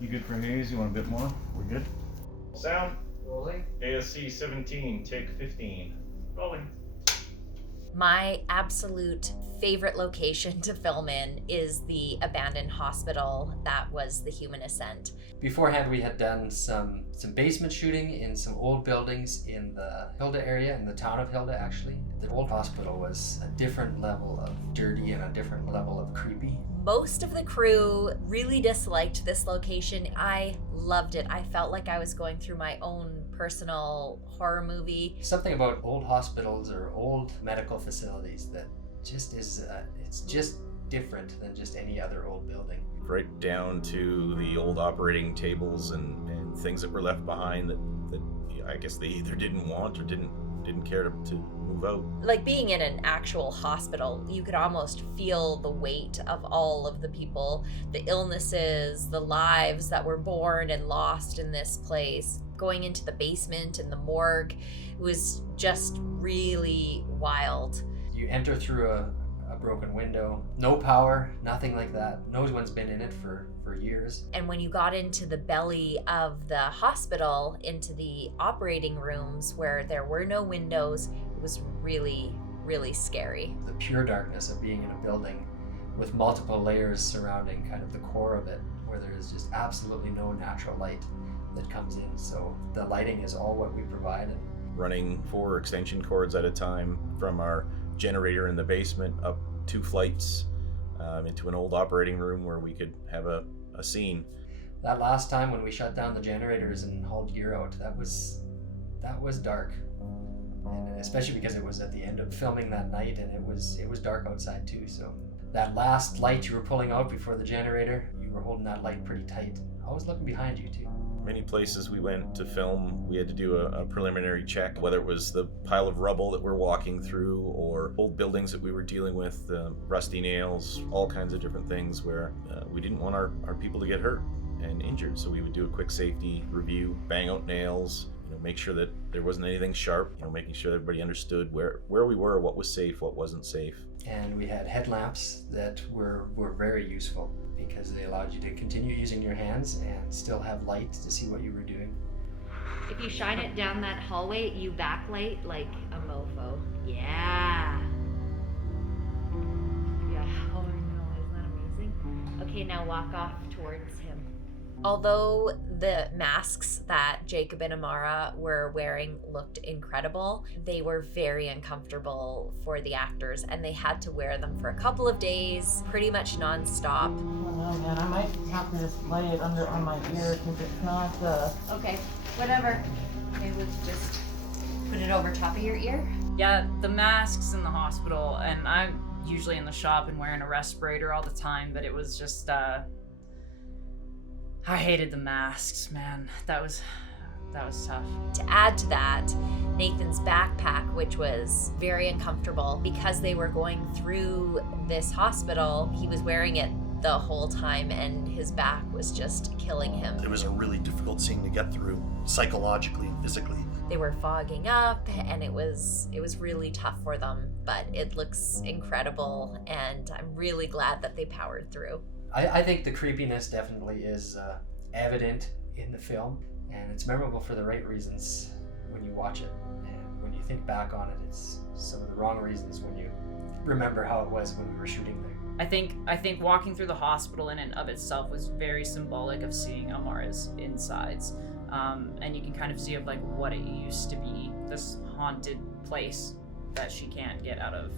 You good for haze? You want a bit more? We're good. Sound. Rolling. ASC 17, take 15. Rolling. My absolute favorite location to film in is the abandoned hospital that was the human Ascent. Beforehand, we had done some basement shooting in some old buildings in the Hilda area, in the town of Hilda, actually. The old hospital was a different level of dirty and a different level of creepy. Most of the crew really disliked this location. I loved it. I felt like I was going through my own personal horror movie. Something about old hospitals or old medical facilities that just is, it's just different than just any other old building. Right down to the old operating tables and things that were left behind that I guess they either didn't want or didn't care to move out. Like being in an actual hospital, you could almost feel the weight of all of the people, the illnesses, the lives that were born and lost in this place. Going into the basement and the morgue, it was just really wild. You enter through a broken window, no power, nothing like that. No one's been in it for years. And when you got into the belly of the hospital, into the operating rooms where there were no windows, it was really, really scary. The pure darkness of being in a building with multiple layers surrounding kind of the core of it, where there is just absolutely no natural light that comes in. So the lighting is all what we provide. And running 4 extension cords at a time from our generator in the basement up 2 flights into an old operating room where we could have a scene. That last time when we shut down the generators and hauled gear out, that was dark, and especially because it was at the end of filming that night and it was dark outside too. So that last light you were pulling out before the generator, you were holding that light pretty tight, always looking behind you too. Many places we went to film, we had to do a preliminary check, whether it was the pile of rubble that we're walking through or old buildings that we were dealing with, rusty nails, all kinds of different things where we didn't want our people to get hurt and injured. So we would do a quick safety review, bang out nails, make sure that there wasn't anything sharp, making sure that everybody understood where we were, what was safe, what wasn't safe. And we had headlamps that were very useful because they allowed you to continue using your hands and still have light to see what you were doing. If you shine it down that hallway, you backlight like a mofo. Yeah. Yeah. Oh no, isn't that amazing? Okay, now walk off towards him. Although the masks that Jacob and Amara were wearing looked incredible, they were very uncomfortable for the actors, and they had to wear them for a couple of days, pretty much non-stop. Oh no, man, I might have to just lay it on my ear because it's not, Okay, whatever. Okay, let's just put it over top of your ear. Yeah, the masks in the hospital, and I'm usually in the shop and wearing a respirator all the time, but it was just, I hated the masks, man. That was tough. To add to that, Nathan's backpack, which was very uncomfortable because they were going through this hospital, he was wearing it the whole time and his back was just killing him. It was a really difficult scene to get through, psychologically, physically. They were fogging up and it was really tough for them, but it looks incredible and I'm really glad that they powered through. I think the creepiness definitely is evident in the film, and it's memorable for the right reasons when you watch it. And when you think back on it, it's some of the wrong reasons when you remember how it was when we were shooting there. I think walking through the hospital in and of itself was very symbolic of seeing Amara's insides. And you can kind of see of like what it used to be, this haunted place that she can't get out of